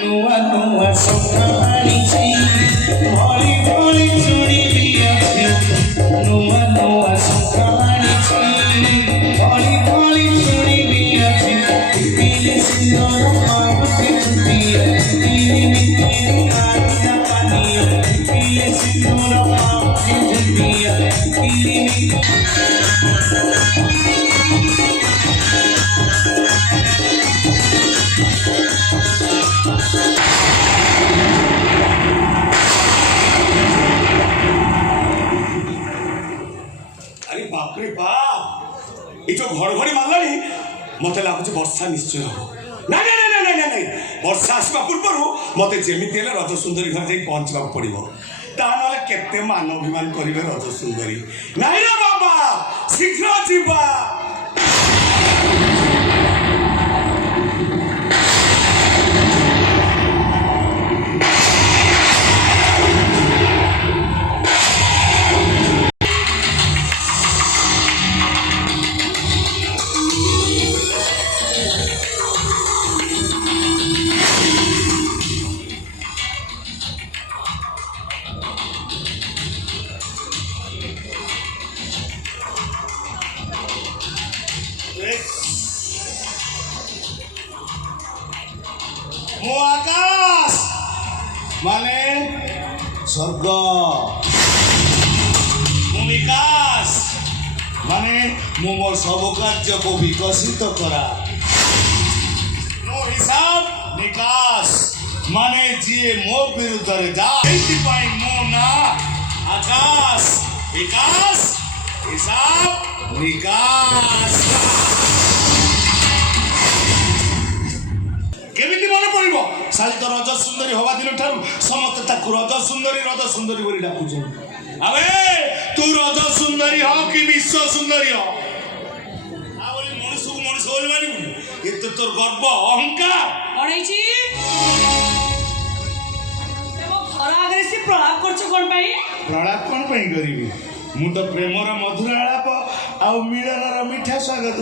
नुआ नुआ सपनानी छी भोली भोली चूड़ी दियाছি नुआ नुआ सपनानी छी भोली भोली चूड़ी दियाছি पीले सिंदूर पावती चुटिया पीले पीले आईना पानिया पीले सिंदूर पावती चुटिया पीले अरे बाप रे बाप ये जो घड़घड़ी मारलानी मत लगुच वर्षा निश्चय हम ना ना ना ना ना ना वर्षा आसवा पूर्व मत जमीती रज सुंदरी घर जाई पहुँचा पड़ो ता ना केते मान अभिमान करेंगे रज सुंदरी नहीं रे बाबा शीघ्र जीवा मो आकाश माने स्वर्ग मो विकास माने मो मोर सब कार्य को विकसित करा मो हिसाब निकास माने जीए मो विरुद्ध रे जा एथिपाई मो ना आकाश विकास हिसाब निकास केमिति मन पड़ो साली तो रज सुंदरी हवा दिन ठार समस्त रज सुंदरी बोली डाकुछ अबे तू रज सुंदरी हो कि विश्व सुंदरी हो मनुष्य को मनुष्य बोली मानी ये तो तोर गर्व अहंकार अणैची घर आगे से प्रलाप करछ कोन पई प्रलाप कोन पई करिवि मु तो प्रेमर मधुर आलाप आ मिलनर मिठा स्वागत